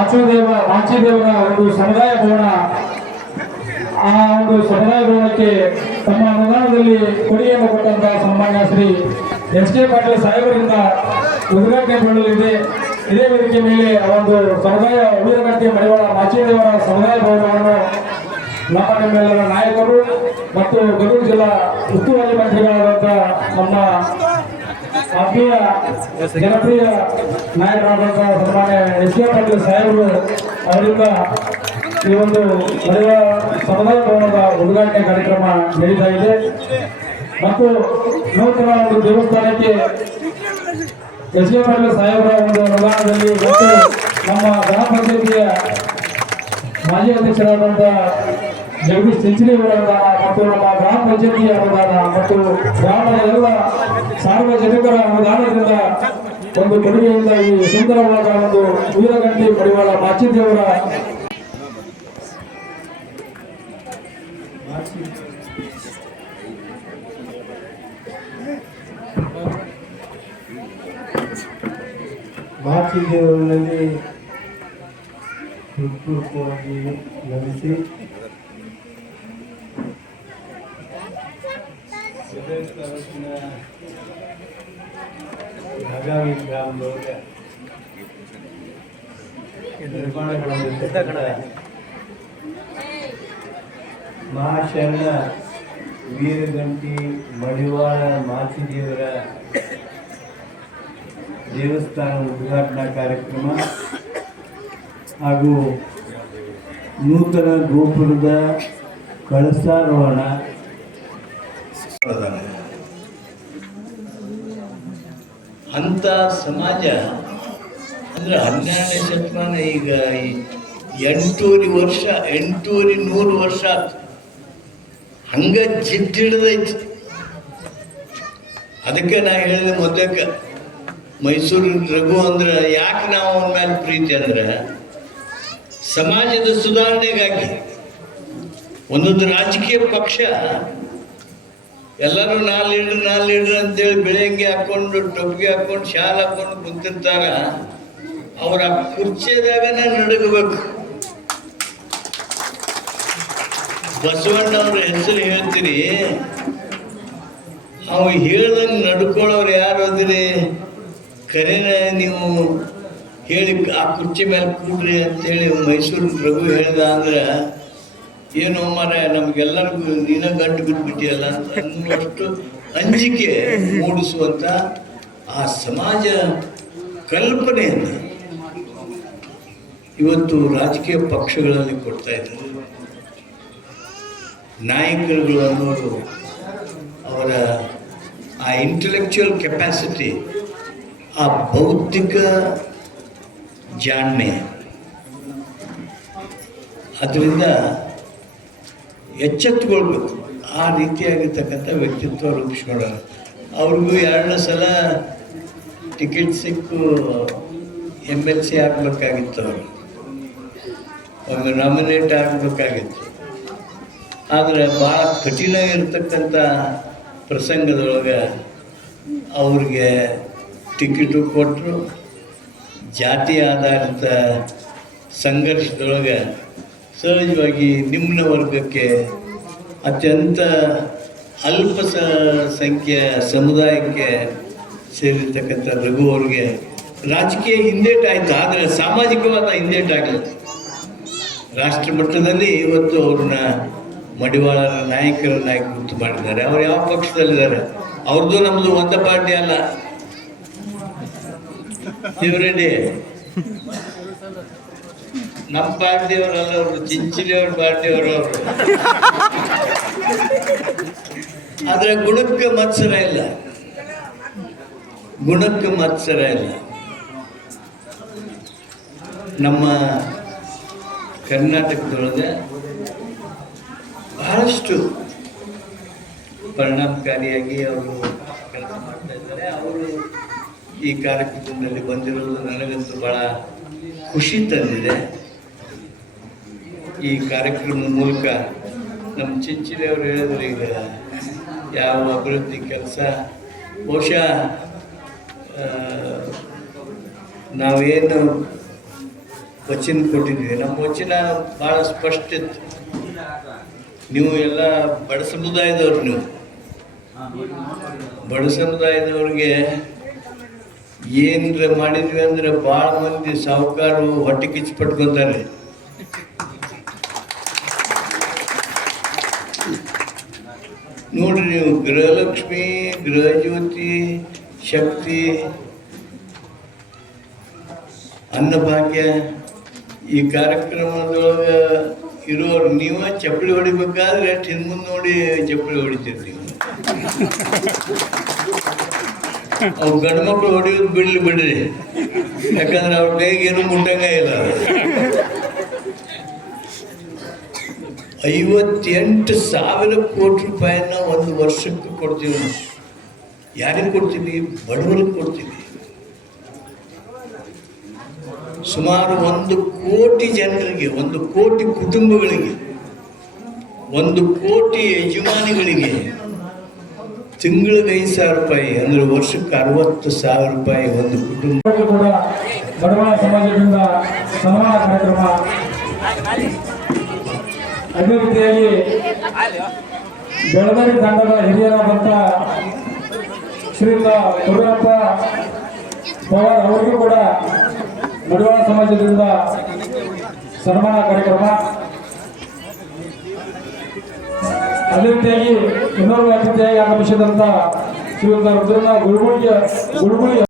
ಮಾಚುದೇವ ಮಾಚಿದೇವರ ಒಂದು ಸಮುದಾಯ ಭವನ. ಆ ಒಂದು ಸಮುದಾಯ ಭವನಕ್ಕೆ ತಮ್ಮ ಅನುದಾನದಲ್ಲಿ ಕೊಡುಗೆಯನ್ನು ಕೊಟ್ಟಂತಹ ಸನ್ಮಾನ್ಯ ಶ್ರೀ ಎಸ್ ಕೆ ಪಾಟೀಲ್ ಸಾಹೇಬರಿಂದ ಮಾಡಲಿದೆ. ಇದೇ ವೇದಿಕೆ ಮೇಲೆ ಒಂದು ಸಮುದಾಯ ಉಳಿದಂತೆ ಮಡಿವಾಳ ಮಾಚಿದೇವರ ಸಮುದಾಯ ಭವನವನ್ನು ನಮ್ಮ ನಿಮ್ಮೆಲ್ಲರ ನಾಯಕರು ಮತ್ತು ಗದಗ ಜಿಲ್ಲಾ ಉಸ್ತುವಾರಿ ಮಂತ್ರಿಗಳಾದಂಥ ನಮ್ಮ ಆತ್ಮೀಯ ಜನಪ್ರಿಯ ನಾಯಕರಾದಂತಹ ಸನ್ಮಾನ್ಯ ಎಸ್ ಕೆ ಪಾಟೀಲ್ ಸಾಹೇಬರು ಅವರಿಂದ ಈ ಒಂದು ಸಮುದಾಯ ಭವನದ ಉದ್ಘಾಟನೆ ಕಾರ್ಯಕ್ರಮ ನಡೀತಾ ಇದೆ. ಮತ್ತು ನೂತನ ಒಂದು ದೇವಸ್ಥಾನಕ್ಕೆ ಎಸ್ ಕೆ ಪಾಟೀಲ್ ಸಾಹೇಬರ ಒಂದು ಅನುದಾನದಲ್ಲಿ ಮತ್ತು ನಮ್ಮ ಗ್ರಾಮ ಪಂಚಾಯತಿಯ ಮಾಜಿ ಅಧ್ಯಕ್ಷರಾದಂತಹ ಜಗದೀಶ್ ಚಿಂಚಲಿ ಅವರ ಅನುದಾನ ಮತ್ತು ನಮ್ಮ ಗ್ರಾಮ ಪಂಚಾಯತಿಯ ಅನುದಾನ ಮತ್ತು ಗ್ರಾಮದ ಎಲ್ಲ ಸಾರ್ವಜನಿಕರ ಅನುದಾನದಿಂದ ಒಂದು ಕೊಡುಗೆಯಿಂದ ಈ ಸುಂದರವಾದ ಒಂದು ವೀರಗಂಟಿ ಮಡಿವಾಳ ಮಾಚಿದೇವರ ಮಾಚಿದೇವರಲ್ಲಿ ಹೃತ್ಪೂರ್ವಕವಾಗಿ ನಮಿಸಿ ಮಹಾಶರಣ ವೀರಗಂಟಿ ಮಡಿವಾಳ ಮಾಚಿದೇವರ ದೇವಸ್ಥಾನ ಉದ್ಘಾಟನಾ ಕಾರ್ಯಕ್ರಮ ಹಾಗೂ ನೂತನ ಗೋಪುರದ ಕಳಸಾರೋಹಣ ಅಂಥ ಸಮಾಜ, ಅಂದ್ರೆ ಹನ್ನೆರಡನೇ ಶತಮಾನ ಈಗ ಈ ಎಂಟೂವರೆ ವರ್ಷ ಎಂಟೂವರೆ ನೂರು ವರ್ಷ. ಹಂಗ ಜಿಡ್ಡಿಡ್ದೈತಿ ಅದಕ್ಕೆ ನಾ ಹೇಳಿದೆ ಮೊದಲಕ್ಕೆ ಮೈಸೂರಿನ ರಘು ಅಂದ್ರೆ ಯಾಕೆ ನಾವು ಅವನ ಮೇಲೆ ಪ್ರೀತಿ ಅಂದ್ರೆ, ಸಮಾಜದ ಸುಧಾರಣೆಗಾಗಿ ಒಂದೊಂದು ರಾಜಕೀಯ ಪಕ್ಷ ಎಲ್ಲರೂ ಲೀಟರ್ ಲೀಡ್ರ್ ನಾಲ್ ಲೀಡ್ರ್ ಅಂತೇಳಿ ಬೆಳಗ್ಗೆ ಹಾಕೊಂಡು, ಟೊಪ್ಪಿಗೆ ಹಾಕೊಂಡು, ಶಾಲ್ ಹಾಕೊಂಡು ಕುಂತಿರ್ತಾರ, ಅವ್ರ ಕುರ್ಚಿದಾಗನೇ ನಡಗಬೇಕು. ಬಸವಣ್ಣ ಅವ್ರ ಹೆಸರು ಹೇಳ್ತೀರಿ ಅವ ಹೇಳ್ದಂಗೆ ನಡ್ಕೊಳ್ಳೋರು ಯಾರು ಅಂದ್ರೆ? ಕರೆನ ನೀವು ಹೇಳಿ, ಆ ಕುರ್ಚಿ ಮೇಲೆ ಕೂಡ್ರಿ ಅಂತೇಳಿ ಮೈಸೂರು ಪ್ರಭು ಹೇಳ್ದ ಅಂದ್ರೆ ಏನೋ ಮರ ನಮ್ಗೆಲ್ಲರಿಗೂ ನೀನ ಗಂಟು ಬಿಟ್ಬಿಟ್ಟಿಯಲ್ಲ ಅನ್ನುವಷ್ಟು ಅಂಜಿಕೆ ಮೂಡಿಸುವಂತ ಆ ಸಮಾಜ ಕಲ್ಪನೆಯನ್ನು ಇವತ್ತು ರಾಜಕೀಯ ಪಕ್ಷಗಳಲ್ಲಿ ಕೊಡ್ತಾ ಇದ್ದಾರೆ. ನಾಯಕರುಗಳು ಅನ್ನೋರು ಅವರ ಆ ಇಂಟಲೆಕ್ಚುಯಲ್ ಕೆಪಾಸಿಟಿ ಆ ಬೌದ್ಧಿಕ ಜಾಣ್ಮೆ. ಅದರಿಂದ ಎಚ್ಚೆತ್ತುಕೊಳ್ಬೇಕು ಆ ರೀತಿಯಾಗಿರ್ತಕ್ಕಂಥ ವ್ಯಕ್ತಿತ್ವ ರೂಪಿಸ್ಕೊಳ್ಳೋಣ. ಅವ್ರಿಗೂ ಎರಡನೇ ಸಲ ಟಿಕೆಟ್ ಸಿಕ್ಕು ಎಂ ಎಲ್ ಸಿ ಆಗಬೇಕಾಗಿತ್ತು ಅವರು ಒಮ್ಮೆ ನಾಮಿನೇಟ್ ಆಗಬೇಕಾಗಿತ್ತು. ಆದರೆ ಭಾಳ ಕಠಿಣ ಇರತಕ್ಕಂಥ ಪ್ರಸಂಗದೊಳಗೆ ಅವ್ರಿಗೆ ಟಿಕೆಟು ಕೊಟ್ಟರು ಜಾತಿ ಆಧಾರಿತ ಸಂಘರ್ಷದೊಳಗೆ ಸಹಜವಾಗಿ ನಿಮ್ನ ವರ್ಗಕ್ಕೆ ಅತ್ಯಂತ ಅಲ್ಪ ಸಂಖ್ಯೆಯ ಸಮುದಾಯಕ್ಕೆ ಸೇರಿರ್ತಕ್ಕಂಥ ರಘು ಅವ್ರಿಗೆ ರಾಜಕೀಯ ಹಿಂದೇಟಾಯಿತು ಆದರೆ ಸಾಮಾಜಿಕವಾದ ಹಿಂದೇಟಾಗಲಿಲ್ಲ ರಾಷ್ಟ್ರ ಮಟ್ಟದಲ್ಲಿ ಇವತ್ತು ಅವ್ರನ್ನ ಮಡಿವಾಳರ ನಾಯಕರನ್ನಾಗಿ ಗುರುತು ಮಾಡಿದ್ದಾರೆ. ಅವ್ರು ಯಾವ ಪಕ್ಷದಲ್ಲಿದ್ದಾರೆ? ಅವ್ರದ್ದು ನಮ್ಮದು ಒಂದ ಪಾರ್ಟಿ ಅಲ್ಲ. ಇವರೇನೆ ನಮ್ಮ ಪಾರ್ಟಿಯವರಲ್ಲ ಅವರು ಚಿಂಚಿಲಿಯವ್ರ ಪಾರ್ಟಿಯವರು ಅವರು ಆದ್ರೆ ಗುಣಕ್ಕೆ ಮತ್ಸರ ಇಲ್ಲ. ಗುಣಕ್ಕೆ ಮತ್ಸರ ಇಲ್ಲ. ನಮ್ಮ ಕರ್ನಾಟಕದೊಳಗೆ ಬಹಳಷ್ಟು ಪರಿಣಾಮಕಾರಿಯಾಗಿ ಅವರು ಕೆಲಸ ಮಾಡ್ತಾ ಇದ್ದಾರೆ. ಅವರು ಈ ಕಾರ್ಯಕ್ರಮದಲ್ಲಿ ಬಂದಿರೋದು ನನಗಂತೂ ಬಹಳ ಖುಷಿ ತಂದಿದೆ. ಈ ಕಾರ್ಯಕ್ರಮದ ಮೂಲಕ ನಮ್ಮ ಚಿಂಚಿನವರು ಹೇಳಿದ್ರು, ಈಗ ಯಾವ ಅಭಿವೃದ್ಧಿ ಕೆಲಸ, ಬಹುಶಃ ನಾವೇನು ವಚನ ಕೊಟ್ಟಿದ್ವಿ ನಮ್ಮ ವಚನ ಭಾಳ ಸ್ಪಷ್ಟ ಇತ್ತು. ನೀವು ಎಲ್ಲ ಬಡ ಸಮುದಾಯದವ್ರು ನೀವು. ಬಡ ಸಮುದಾಯದವ್ರಿಗೆ ಏನರ ಮಾಡಿದ್ವಿ ಅಂದ್ರೆ ಭಾಳ ಮಂದಿ ಸಾಹುಕಾರು ಹೊಟ್ಟೆ ಕಿಚ್ಚು ಪಟ್ಕೊತಾರೆ. ನೋಡ್ರಿ ನೀವು, ಗೃಹಲಕ್ಷ್ಮಿ, ಗೃಹಜ್ಯೋತಿ, ಶಕ್ತಿ, ಅನ್ನಭಾಗ್ಯ, ಈ ಕಾರ್ಯಕ್ರಮದೊಳಗೆ ಇರೋರು, ನೀವ ಚಪ್ಪಲಿ ಹೊಡಿಬೇಕಾದ್ರೆ ಹಿಂದ್ಮುಂದ್ ನೋಡಿ ಚಪ್ಪಲಿ ಹೊಡಿತೀರಿ ನೀವು. ಅವು ಗಂಡು ಮಕ್ಕಳು ಹೊಡಿಯೋದು ಬಿಡ್ಲಿ ಬಿಡ್ರಿ. ಯಾಕಂದ್ರೆ ಅವ್ರ ಕೈಗೆ ಏನು ಮುಟ್ಟಂಗ ಇಲ್ಲ. ಐವತ್ತೆಂಟು ಸಾವಿರ ಕೋಟಿ ರೂಪಾಯಿನ ಒಂದು ವರ್ಷಕ್ಕೆ ಕೊಡ್ತೀವಿ ನಾವು. ಯಾರಿಗೆ ಕೊಡ್ತೀವಿ? ಬಡವರಿಗೆ ಕೊಡ್ತೀವಿ. ಸುಮಾರು ಒಂದು ಕೋಟಿ ಜನರಿಗೆ, ಒಂದು ಕೋಟಿ ಕುಟುಂಬಗಳಿಗೆ, ಒಂದು ಕೋಟಿ ಯಜಮಾನಿಗಳಿಗೆ ತಿಂಗಳಿಗೆ ಐದು ಸಾವಿರ ರೂಪಾಯಿ, ಅಂದರೆ ವರ್ಷಕ್ಕೆ ಅರವತ್ತು ಸಾವಿರ ರೂಪಾಯಿ ಒಂದು ಕುಟುಂಬ. ಸಮಾಜದಿಂದ ಸನ್ಮಾನ ಕಾರ್ಯಕ್ರಮ. ಅದೇ ಬೆಳಗಾವಿ ತಂಡದ ಹಿರಿಯರಾದಂಥ ಶ್ರೀಯುತ ಗುರುರಪ್ಪ ಪವಾರ್ ಅವರಿಗೂ ಕೂಡ ಬಡವರ ಸಮಾಜದಿಂದ ಸನ್ಮಾನ ಕಾರ್ಯಕ್ರಮ. ಅದೇ ರೀತಿಯಾಗಿ ಇನ್ನೊಬ್ಬ ಅತಿಥಿಯಾಗಿ ಆಗಮಿಸಿದಂಥ ಶ್ರೀಯುತ ರುದ್ರನ ಗುರುಗುಳಿ